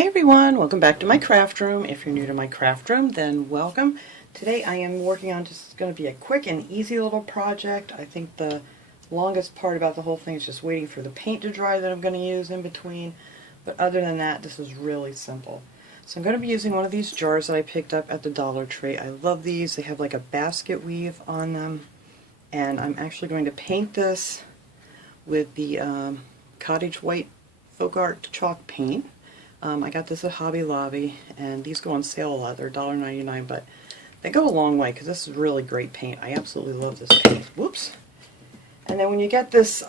Hi everyone, welcome back to my craft room. If you're new to my craft room, then welcome. Today I am working on just going to be a quick and easy little project. I think the longest part about the whole thing is just waiting for the paint to dry that I'm going to use in between. But other than that, this is really simple. So I'm going to be using one of these jars that I picked up at the Dollar Tree. I love these. They have like a basket weave on them. And I'm actually going to paint this with the Cottage White Folk Art chalk paint. I got this at Hobby Lobby, and these go on sale a lot. They're $1.99, but they go a long way because this is really great paint. I absolutely love this paint. Whoops! And then when you get this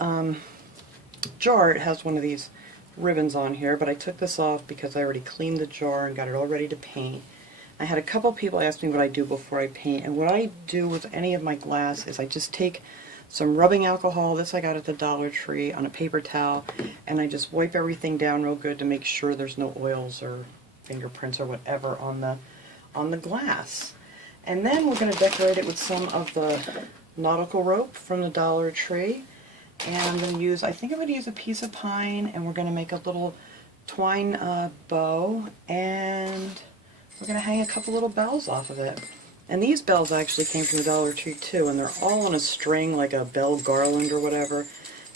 jar, it has one of these ribbons on here, but I took this off because I already cleaned the jar and got it all ready to paint. I had a couple people ask me what I do before I paint, and what I do with any of my glass is I just take some rubbing alcohol, this I got at the Dollar Tree, on a paper towel, and I just wipe everything down real good to make sure there's no oils or fingerprints or whatever on the glass. And then we're going to decorate it with some of the nautical rope from the Dollar Tree. And I'm going to use, I think I'm going to use a piece of pine, and we're going to make a little twine bow, and we're going to hang a couple little bells off of it. And these bells actually came from the Dollar Tree too, and they're all on a string like a bell garland or whatever,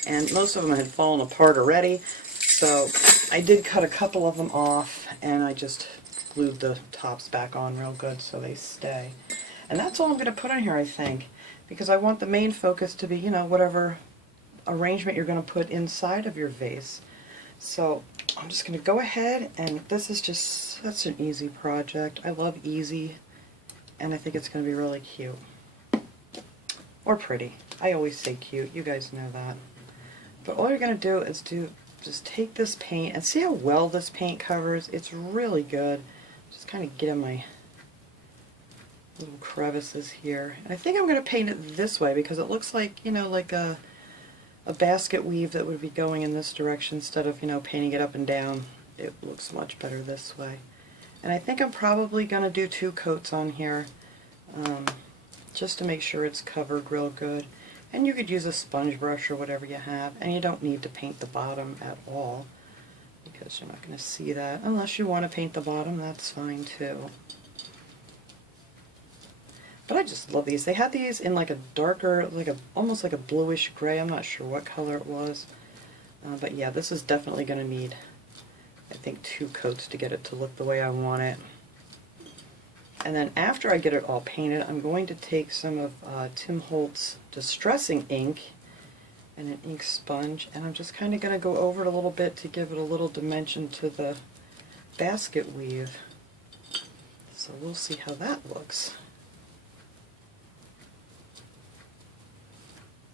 and most of them had fallen apart already, so I did cut a couple of them off, and I just glued the tops back on real good so they stay. And that's all I'm going to put on here, I think, because I want the main focus to be, you know, whatever arrangement you're going to put inside of your vase. So I'm just going to go ahead, and this is just such an easy project. I love easy. And I think it's going to be really cute. Or pretty. I always say cute. You guys know that. But all you're going to do is just take this paint and see how well this paint covers. It's really good. Just kind of get in my little crevices here. And I think I'm going to paint it this way because it looks like, you know, like a basket weave that would be going in this direction instead of, you know, painting it up and down. It looks much better this way. And I think I'm probably going to do 2 coats on here, just to make sure it's covered real good. And you could use a sponge brush or whatever you have, and you don't need to paint the bottom at all, because you're not going to see that. Unless you want to paint the bottom, that's fine too. But I just love these. They had these in like a darker, almost like a bluish gray. I'm not sure what color it was. But yeah, this is definitely going to need, I think, 2 coats to get it to look the way I want it. And then after I get it all painted, I'm going to take some of Tim Holtz Distressing ink and an ink sponge, and I'm just kind of going to go over it a little bit to give it a little dimension to the basket weave. So we'll see how that looks.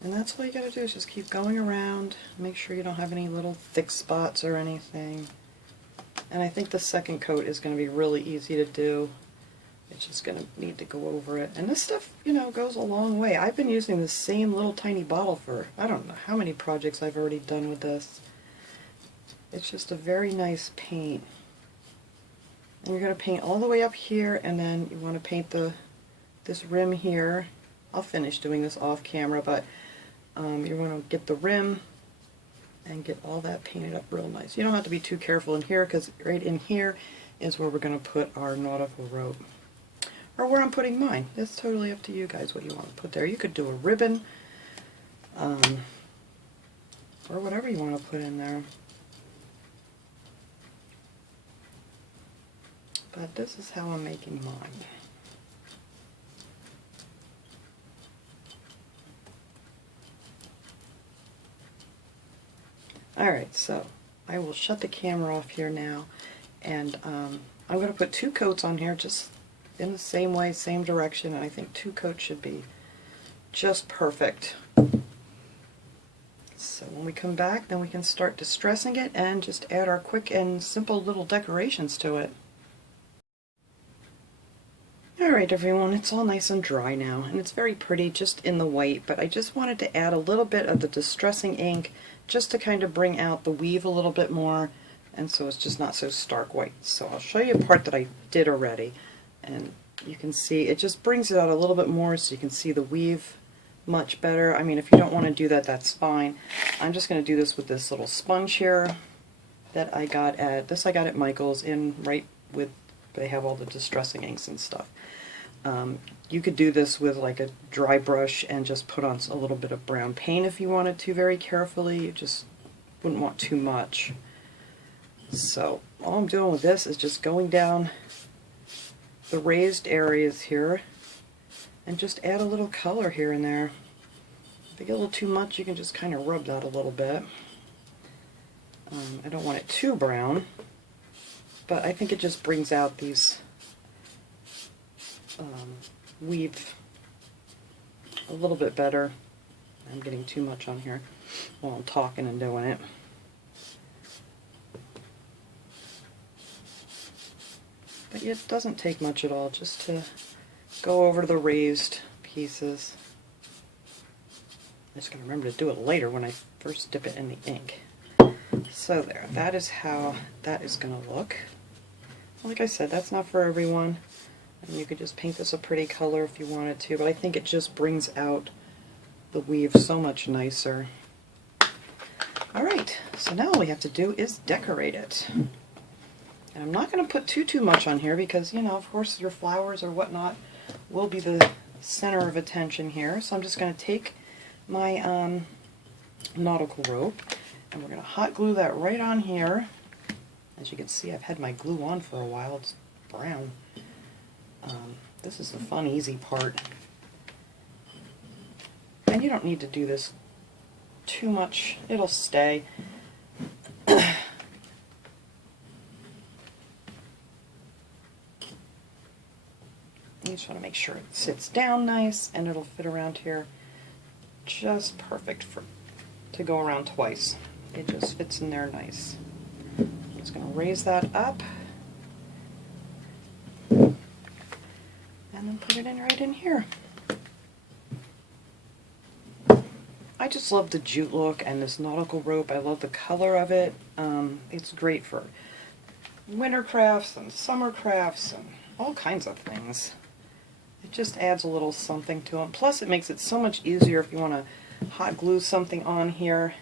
And that's all you got to do is just keep going around, make sure you don't have any little thick spots or anything. And I think the second coat is going to be really easy to do. It's just going to need to go over it. And this stuff, you know, goes a long way. I've been using the same little tiny bottle for, I don't know how many projects I've already done with this. It's just a very nice paint. And you're going to paint all the way up here, and then you want to paint this rim here. I'll finish doing this off camera, but you want to get the rim and get all that painted up real nice. You don't have to be too careful in here, because right in here is where we're going to put our nautical rope. Or where I'm putting mine. It's totally up to you guys what you want to put there. You could do a ribbon, or whatever you want to put in there. But this is how I'm making mine. Alright, so I will shut the camera off here now, and I'm going to put 2 coats on here, just in the same way, same direction, and I think 2 coats should be just perfect. So when we come back, then we can start distressing it and just add our quick and simple little decorations to it. Alright everyone, it's all nice and dry now, and it's very pretty just in the white, but I just wanted to add a little bit of the distressing ink just to kind of bring out the weave a little bit more, and so it's just not so stark white. So I'll show you a part that I did already, and you can see it just brings it out a little bit more so you can see the weave much better. I mean, if you don't want to do that, that's fine. I'm just going to do this with this little sponge here, that I got at, this I got at Michael's, in right with, they have all the distressing inks and stuff. You could do this with like a dry brush and just put on a little bit of brown paint if you wanted to, very carefully. You just wouldn't want too much. So all I'm doing with this is just going down the raised areas here and just add a little color here and there. If you get a little too much, you can just kind of rub that a little bit. I don't want it too brown, but I think it just brings out these weave a little bit better. I'm getting too much on here while I'm talking and doing it. But it doesn't take much at all, just to go over the raised pieces. I'm just going to remember to do it later when I first dip it in the ink. So there, that is how that is going to look. Like I said, that's not for everyone. And you could just paint this a pretty color if you wanted to, but I think it just brings out the weave so much nicer. Alright, so now all we have to do is decorate it. And I'm not going to put too much on here because, you know, of course your flowers or whatnot will be the center of attention here. So I'm just going to take my nautical rope and we're going to hot glue that right on here. As you can see, I've had my glue on for a while. It's brown. This is the fun, easy part. And you don't need to do this too much. It'll stay. You just want to make sure it sits down nice and it'll fit around here just perfect to go around twice. It just fits in there nice. I'm just going to raise that up and then put it in right in here. I just love the jute look and this nautical rope. I love the color of it. It's great for winter crafts and summer crafts and all kinds of things. It just adds a little something to them. Plus it makes it so much easier if you want to hot glue something on here.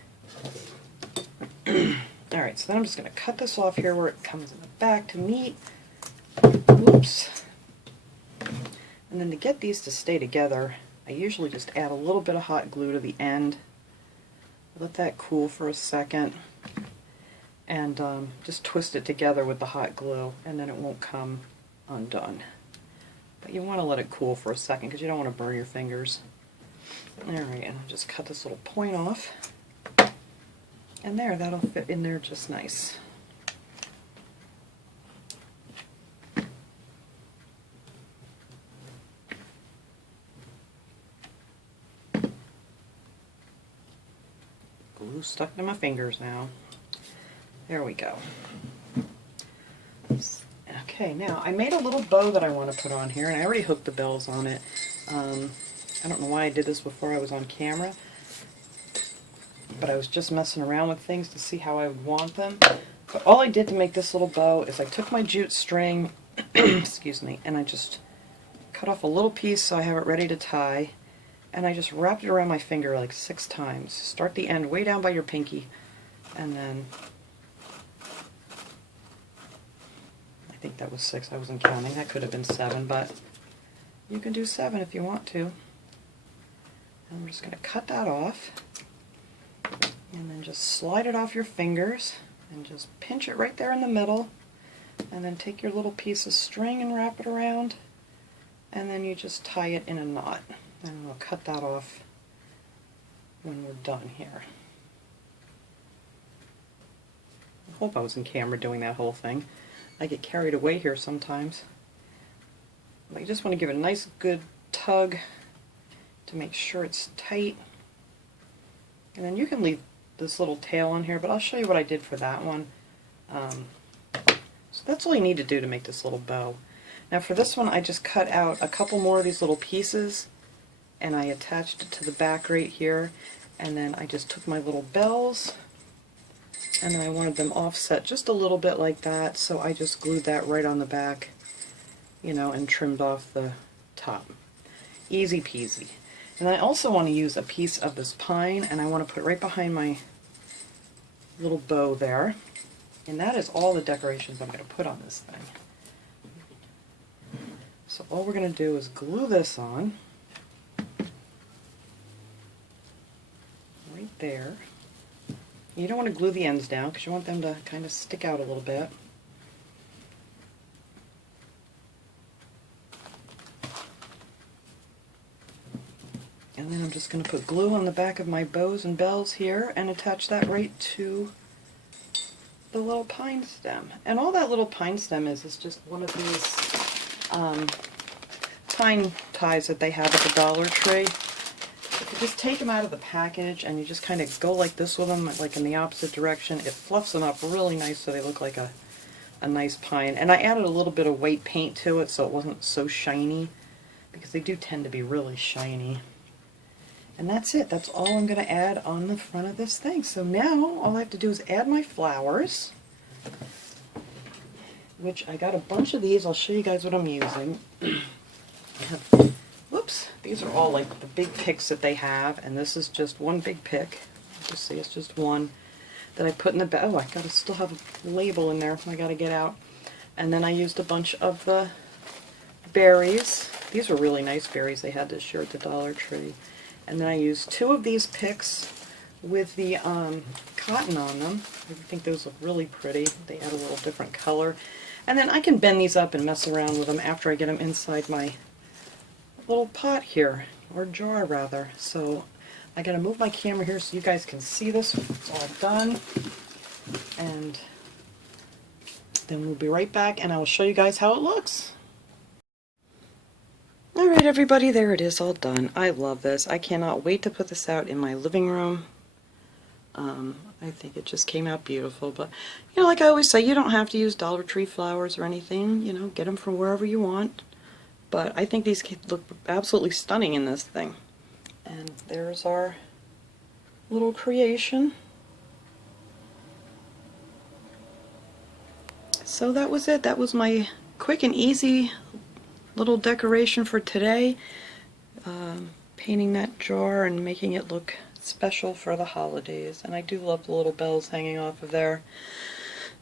Alright, so then I'm just going to cut this off here where it comes in the back to meet. Oops. And then to get these to stay together, I usually just add a little bit of hot glue to the end. Let that cool for a second. And just twist it together with the hot glue, and then it won't come undone. But you want to let it cool for a second because you don't want to burn your fingers. Alright, and I'll just cut this little point off. And there, that'll fit in there just nice. Glue stuck to my fingers now. There we go. Okay, now I made a little bow that I want to put on here, and I already hooked the bells on it. I don't know why I did this before I was on camera, but I was just messing around with things to see how I would want them. But all I did to make this little bow is I took my jute string, excuse me, and I just cut off a little piece so I have it ready to tie, and I just wrapped it around my finger like 6 times. Start the end way down by your pinky, and then I think that was 6. I wasn't counting. That could have been 7, but you can do 7 if you want to. And I'm just going to cut that off, and then just slide it off your fingers, and just pinch it right there in the middle, and then take your little piece of string and wrap it around, and then you just tie it in a knot. And I'll cut that off when we're done here. I hope I was in camera doing that whole thing. I get carried away here sometimes. But you just want to give it a nice good tug to make sure it's tight. And then you can leave this little tail on here, but I'll show you what I did for that one. So that's all you need to do to make this little bow. Now for this one I just cut out a couple more of these little pieces and I attached it to the back right here, and then I just took my little bells and then I wanted them offset just a little bit like that, so I just glued that right on the back, you know, and trimmed off the top. Easy peasy. And I also want to use a piece of this pine, and I want to put right behind my little bow there. And that is all the decorations I'm going to put on this thing. So all we're going to do is glue this on. Right there. You don't want to glue the ends down because you want them to kind of stick out a little bit. And then I'm just going to put glue on the back of my bows and bells here and attach that right to the little pine stem. And all that little pine stem is just one of these pine ties that they have at the Dollar Tree. If you just take them out of the package and you just kind of go like this with them, like in the opposite direction, it fluffs them up really nice so they look like a nice pine. And I added a little bit of white paint to it so it wasn't so shiny, because they do tend to be really shiny. And that's it. That's all I'm going to add on the front of this thing. So now all I have to do is add my flowers, which I got a bunch of these. I'll show you guys what I'm using. Whoops. These are all like the big picks that they have, and this is just one big pick. Just see, it's just one that I put in the bag. Oh, I gotta still have a label in there I gotta get out. And then I used a bunch of the berries. These are really nice berries they had this year at the Dollar Tree. And then I used 2 of these picks with the cotton on them. I think those look really pretty. They add a little different color. And then I can bend these up and mess around with them after I get them inside my little pot here, or jar rather. So I gotta move my camera here so you guys can see this. It's all done. And then we'll be right back and I will show you guys how it looks. Alright everybody, there it is all done. I love this. I cannot wait to put this out in my living room. I think it just came out beautiful, but you know, like I always say, you don't have to use Dollar Tree flowers or anything, you know, get them from wherever you want. But I think these look absolutely stunning in this thing. And there's our little creation. So that was it. That was my quick and easy little decoration for today. Painting that jar and making it look special for the holidays. And I do love the little bells hanging off of there.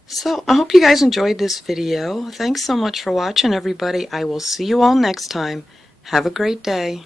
So I hope you guys enjoyed this video. Thanks so much for watching, everybody. I will see you all next time. Have a great day.